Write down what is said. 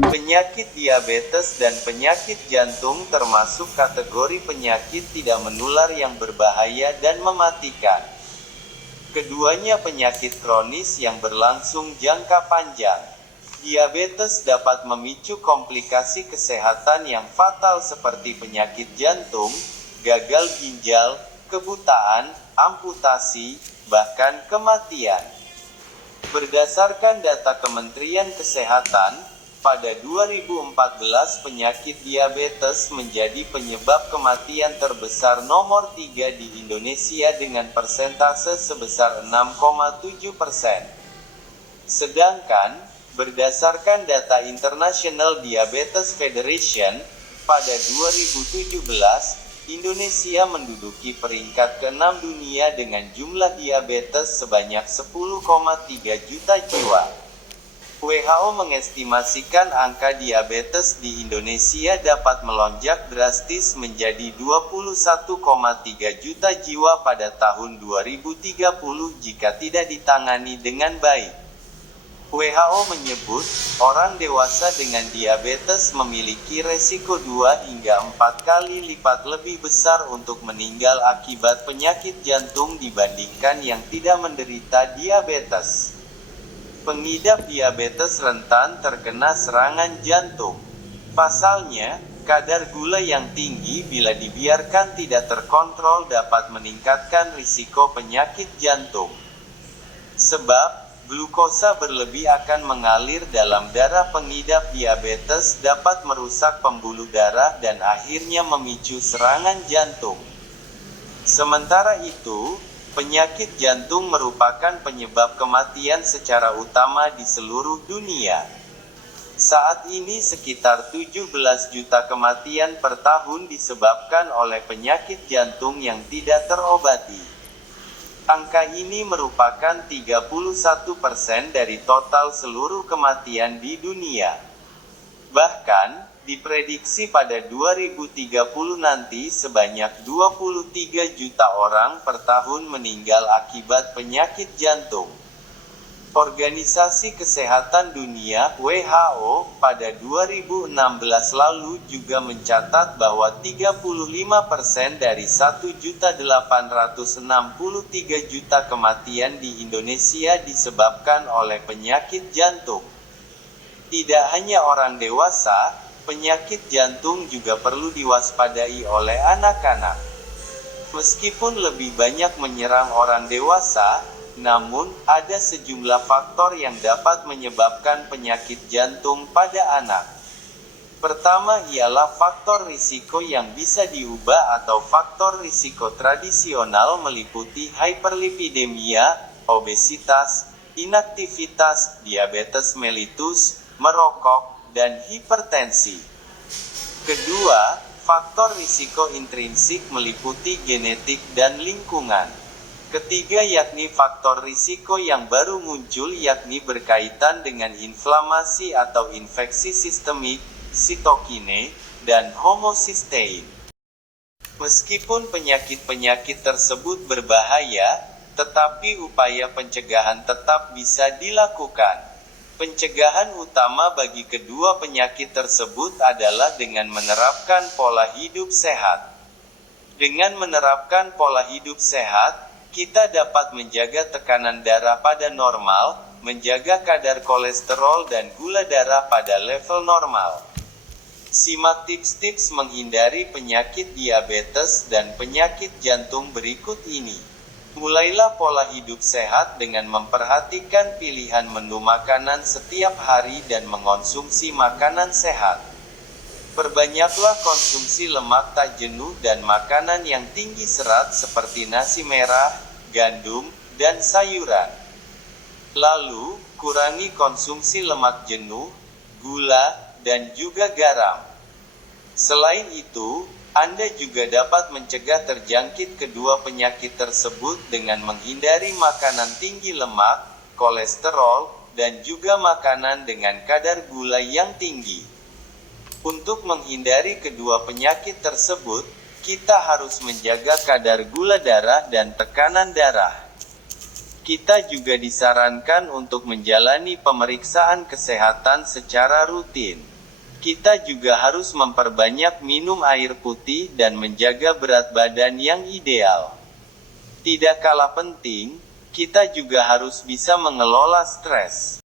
Penyakit diabetes dan penyakit jantung termasuk kategori penyakit tidak menular yang berbahaya dan mematikan. Keduanya penyakit kronis yang berlangsung jangka panjang. Diabetes dapat memicu komplikasi kesehatan yang fatal seperti penyakit jantung, gagal ginjal, kebutaan, amputasi, bahkan kematian. Berdasarkan data Kementerian Kesehatan, pada 2014 penyakit diabetes menjadi penyebab kematian terbesar nomor 3 di Indonesia dengan persentase sebesar 6,7%. Sedangkan, berdasarkan data International Diabetes Federation, pada 2017, Indonesia menduduki peringkat ke-6 dunia dengan jumlah diabetes sebanyak 10,3 juta jiwa. WHO mengestimasikan angka diabetes di Indonesia dapat melonjak drastis menjadi 21,3 juta jiwa pada tahun 2030 jika tidak ditangani dengan baik. WHO menyebut, orang dewasa dengan diabetes memiliki resiko 2 hingga 4 kali lipat lebih besar untuk meninggal akibat penyakit jantung dibandingkan yang tidak menderita diabetes. Pengidap diabetes rentan terkena serangan jantung. Pasalnya, kadar gula yang tinggi bila dibiarkan tidak terkontrol dapat meningkatkan risiko penyakit jantung. Sebab, glukosa berlebih akan mengalir dalam darah. Pengidap diabetes dapat merusak pembuluh darah dan akhirnya memicu serangan jantung. Sementara itu, penyakit jantung merupakan penyebab kematian secara utama di seluruh dunia. Saat ini sekitar 17 juta kematian per tahun disebabkan oleh penyakit jantung yang tidak terobati. Angka ini merupakan 31% dari total seluruh kematian di dunia. Bahkan, diprediksi pada 2030 nanti sebanyak 23 juta orang per tahun meninggal akibat penyakit jantung. Organisasi Kesehatan Dunia (WHO) pada 2016 lalu juga mencatat bahwa 35% dari 1.863 juta kematian di Indonesia disebabkan oleh penyakit jantung. Tidak hanya orang dewasa, penyakit jantung juga perlu diwaspadai oleh anak-anak. Meskipun lebih banyak menyerang orang dewasa, namun, ada sejumlah faktor yang dapat menyebabkan penyakit jantung pada anak. Pertama ialah faktor risiko yang bisa diubah atau faktor risiko tradisional meliputi hiperlipidemia, obesitas, inaktivitas, diabetes mellitus, merokok, dan hipertensi. Kedua, faktor risiko intrinsik meliputi genetik dan lingkungan. Ketiga yakni faktor risiko yang baru muncul yakni berkaitan dengan inflamasi atau infeksi sistemik, sitokine, dan homocysteine. Meskipun penyakit-penyakit tersebut berbahaya, tetapi upaya pencegahan tetap bisa dilakukan. Pencegahan utama bagi kedua penyakit tersebut adalah dengan menerapkan pola hidup sehat. Dengan menerapkan pola hidup sehat, kita dapat menjaga tekanan darah pada normal, menjaga kadar kolesterol dan gula darah pada level normal. Simak tips-tips menghindari penyakit diabetes dan penyakit jantung berikut ini. Mulailah pola hidup sehat dengan memperhatikan pilihan menu makanan setiap hari dan mengonsumsi makanan sehat. Perbanyaklah konsumsi lemak tak jenuh dan makanan yang tinggi serat seperti nasi merah, gandum, dan sayuran. Lalu, kurangi konsumsi lemak jenuh, gula, dan juga garam. Selain itu, Anda juga dapat mencegah terjangkit kedua penyakit tersebut dengan menghindari makanan tinggi lemak, kolesterol, dan juga makanan dengan kadar gula yang tinggi. Untuk menghindari kedua penyakit tersebut, kita harus menjaga kadar gula darah dan tekanan darah. Kita juga disarankan untuk menjalani pemeriksaan kesehatan secara rutin. Kita juga harus memperbanyak minum air putih dan menjaga berat badan yang ideal. Tidak kalah penting, kita juga harus bisa mengelola stres.